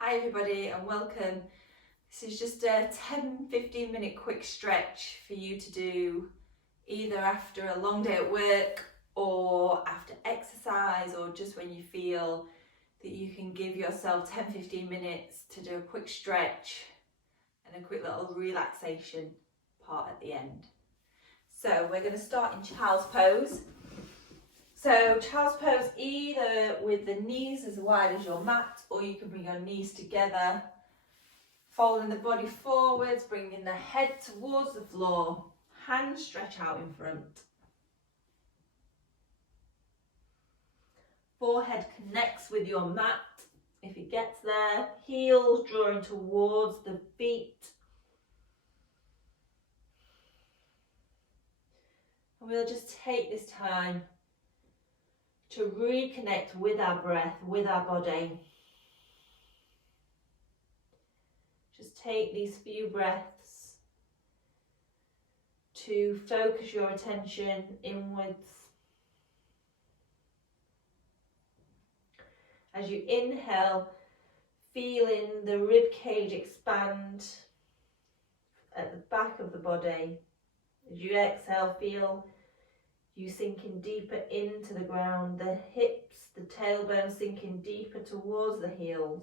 Hi everybody and welcome. This is just a 10-15 minute quick stretch for you to do either after a long day at work or after exercise, or just when you feel that you can give yourself 10-15 minutes to do a quick stretch and a quick little relaxation part at the end. So we're going to start in child's pose. So child's pose, either with the knees as wide as your mat, or you can bring your knees together, folding the body forwards, bringing the head towards the floor, hands stretch out in front. Forehead connects with your mat if it gets there, heels drawing towards the feet. And we'll just take this time to reconnect with our breath, with our body. Just take these few breaths to focus your attention inwards. As you inhale, feeling the rib cage expand at the back of the body. As you exhale, feel you sinking deeper into the ground, the hips, the tailbone sinking deeper towards the heels.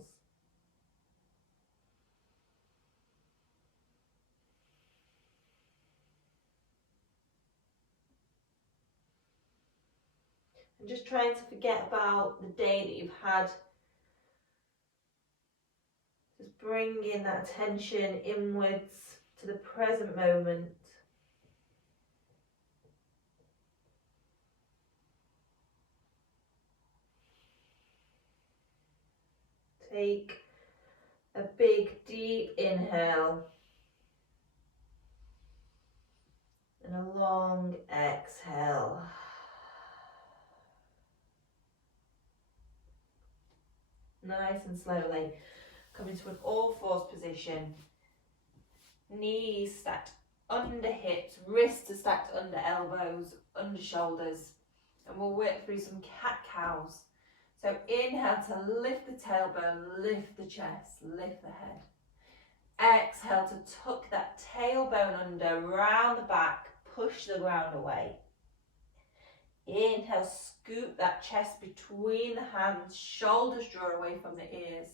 And just trying to forget about the day that you've had. Just bringing that attention inwards to the present moment. Take a big deep inhale and a long exhale. Nice and slowly come into an all fours position. Knees stacked under hips, wrists are stacked under elbows, under shoulders. And we'll work through some cat-cows. So inhale to lift the tailbone, lift the chest, lift the head. Exhale to tuck that tailbone under, round the back, push the ground away. Inhale, scoop that chest between the hands, shoulders draw away from the ears.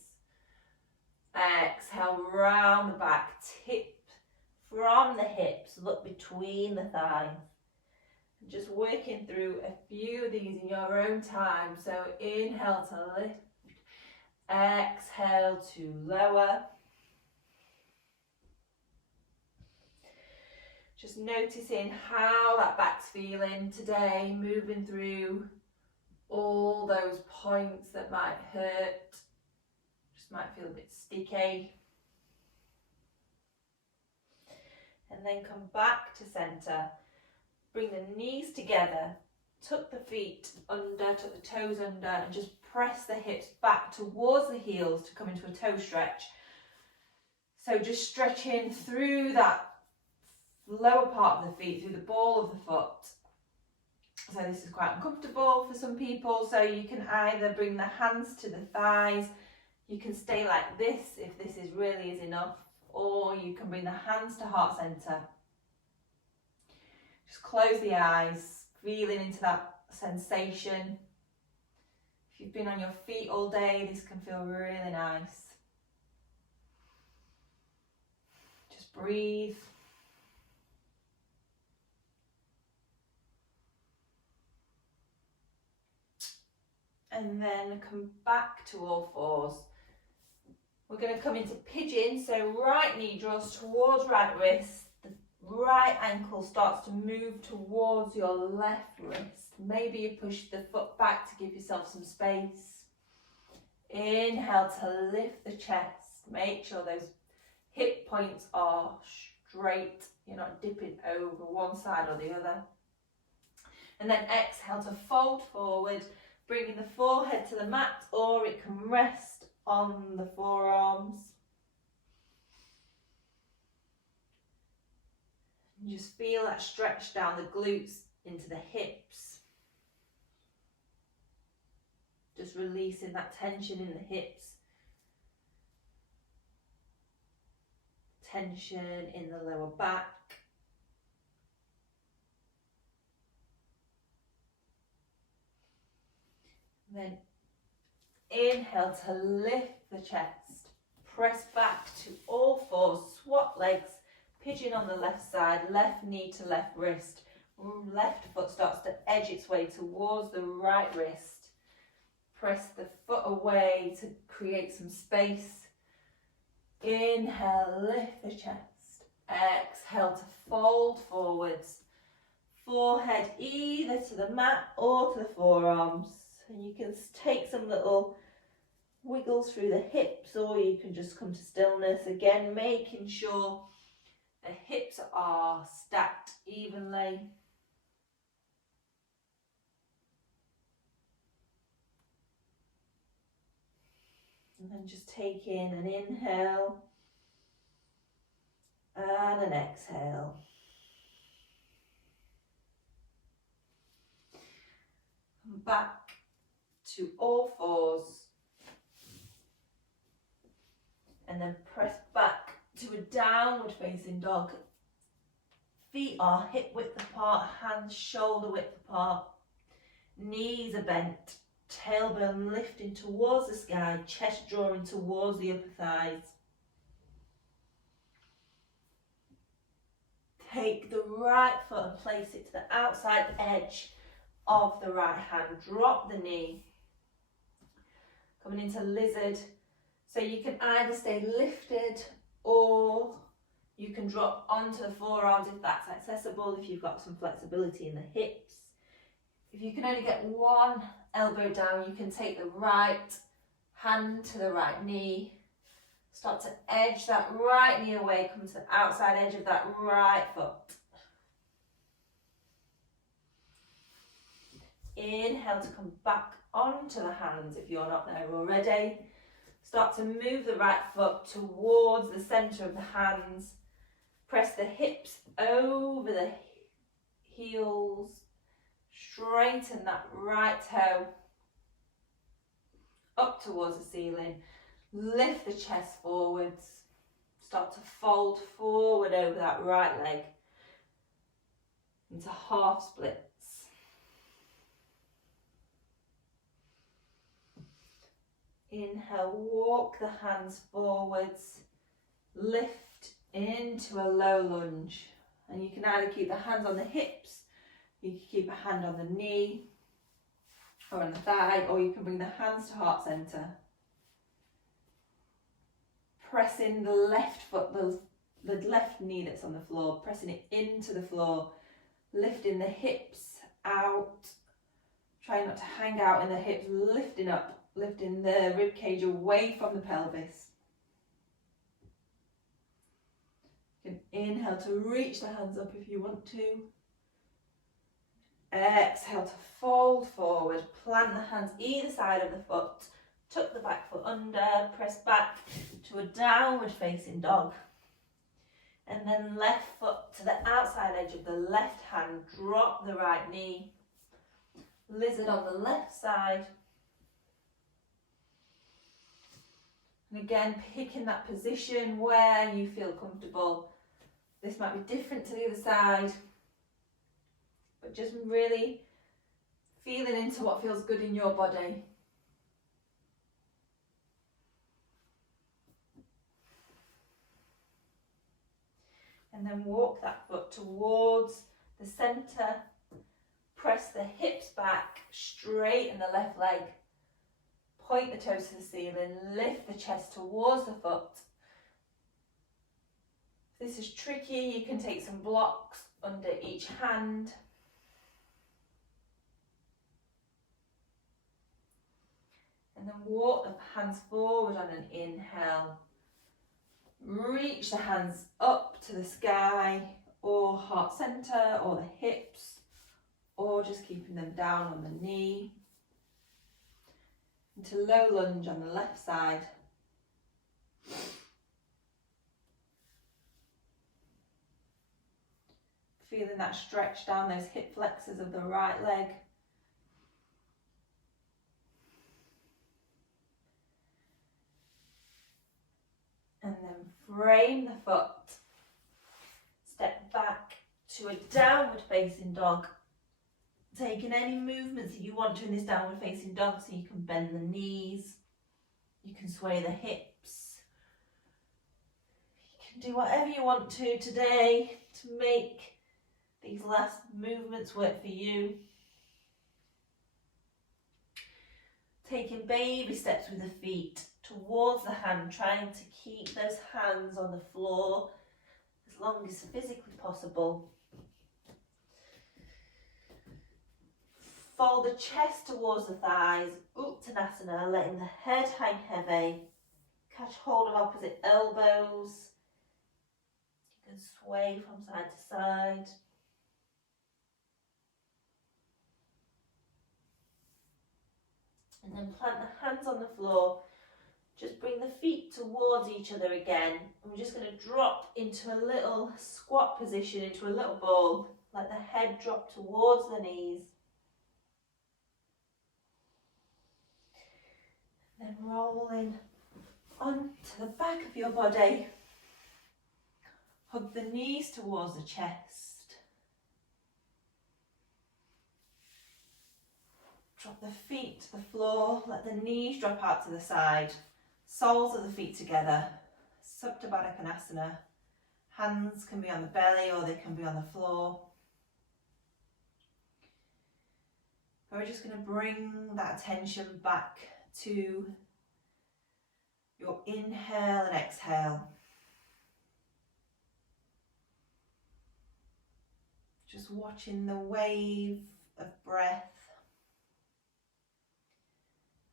Exhale, round the back, tip from the hips, look between the thighs. Just working through a few of these in your own time. So inhale to lift, exhale to lower. Just noticing how that back's feeling today, moving through all those points that might hurt, just might feel a bit sticky. And then come back to centre. Bring the knees together, tuck the feet under, tuck the toes under, and just press the hips back towards the heels to come into a toe stretch. So just stretching through that lower part of the feet, through the ball of the foot. So this is quite uncomfortable for some people, so you can either bring the hands to the thighs, you can stay like this if this is really enough, or you can bring the hands to heart centre. Just close the eyes, feeling into that sensation. If you've been on your feet all day, this can feel really nice. Just breathe. And then come back to all fours. We're going to come into pigeon, so right knee draws towards right wrist. Right ankle starts to move towards your left wrist. Maybe you push the foot back to give yourself some space. Inhale to lift the chest. Make sure those hip points are straight. You're not dipping over one side or the other. And then exhale to fold forward, bringing the forehead to the mat, or it can rest on the forearms. And just feel that stretch down the glutes into the hips. Just releasing that tension in the hips tension in the lower back. And then inhale to lift the chest. Press back to all fours, swap legs, pigeon on the left side, left knee to left wrist. Left foot starts to edge its way towards the right wrist. Press the foot away to create some space. Inhale, lift the chest. Exhale to fold forwards. Forehead either to the mat or to the forearms. And you can take some little wiggles through the hips, or you can just come to stillness. Again, making sure the hips are stacked evenly. And then just take in an inhale and an exhale. And back to all fours. And then press back to a downward facing dog. Feet are hip width apart, hands shoulder width apart. Knees are bent. Tailbone lifting towards the sky, chest drawing towards the upper thighs. Take the right foot and place it to the outside edge of the right hand. Drop the knee. Coming into lizard. So you can either stay lifted or you can drop onto the forearms if that's accessible, if you've got some flexibility in the hips. If you can only get one elbow down, you can take the right hand to the right knee. Start to edge that right knee away, come to the outside edge of that right foot. Inhale to come back onto the hands if you're not there already. Start to move the right foot towards the centre of the hands. Press the hips over the heels. Straighten that right toe up towards the ceiling. Lift the chest forwards. Start to fold forward over that right leg into half splits. Inhale, walk the hands forwards. Lift into a low lunge. And you can either keep the hands on the hips, you can keep a hand on the knee or on the thigh, or you can bring the hands to heart centre. Pressing the left foot, the left knee that's on the floor, pressing it into the floor, lifting the hips out. Try not to hang out in the hips, lifting up, lifting the rib cage away from the pelvis. You can inhale to reach the hands up if you want to. Exhale to fold forward, plant the hands either side of the foot, tuck the back foot under, press back to a downward facing dog. And then left foot to the outside edge of the left hand, drop the right knee. Lizard on the left side. And again, picking that position where you feel comfortable. This might be different to the other side, but just really feeling into what feels good in your body. And then walk that foot towards the centre. Press the hips back, straighten the left leg. Point the toes to the ceiling, lift the chest towards the foot. If this is tricky, you can take some blocks under each hand. And then walk the hands forward on an inhale. Reach the hands up to the sky or heart centre or the hips, or just keeping them down on the knee. Into low lunge on the left side. Feeling that stretch down those hip flexors of the right leg. And then frame the foot. Step back to a downward facing dog. Taking any movements that you want to in this downward facing dog, so you can bend the knees, you can sway the hips, you can do whatever you want to today to make these last movements work for you. Taking baby steps with the feet towards the hand, trying to keep those hands on the floor as long as physically possible. Fold the chest towards the thighs, Uttanasana, letting the head hang heavy. Catch hold of opposite elbows. You can sway from side to side. And then plant the hands on the floor. Just bring the feet towards each other again. And we're just going to drop into a little squat position, into a little ball. Let the head drop towards the knees. Then rolling onto the back of your body. Hug the knees towards the chest. Drop the feet to the floor. Let the knees drop out to the side. Soles of the feet together. Supta Baddha Konasana. Hands can be on the belly or they can be on the floor. We're just going to bring that attention back to your inhale and exhale. Just watching the wave of breath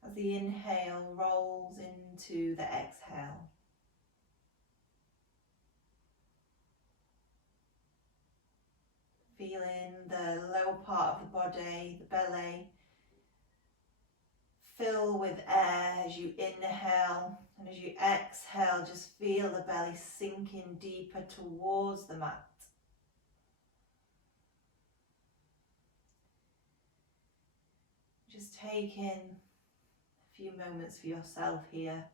as the inhale rolls into the exhale. Feeling the lower part of the body, the belly, fill with air as you inhale, and as you exhale, just feel the belly sinking deeper towards the mat. Just taking a few moments for yourself here.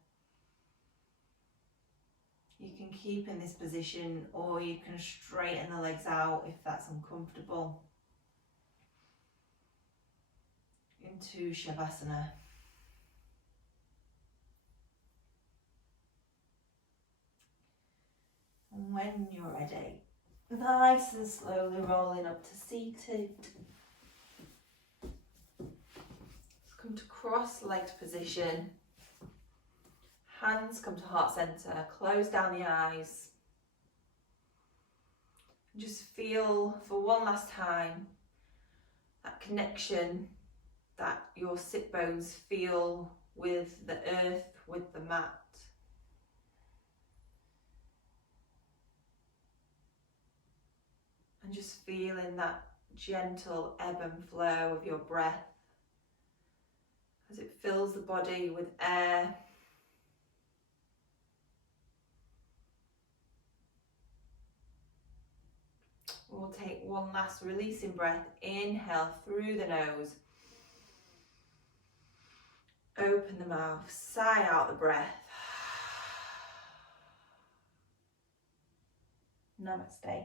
You can keep in this position or you can straighten the legs out if that's uncomfortable. Into Shavasana. And when you're ready, nice and slowly rolling up to seated. Let's come to cross-legged position. Hands come to heart center, close down the eyes. Just feel for one last time that connection that your sit bones feel with the earth, with the mat. And just feeling that gentle ebb and flow of your breath as it fills the body with air. We'll take one last releasing breath. Inhale through the nose. Open the mouth, sigh out the breath. Namaste.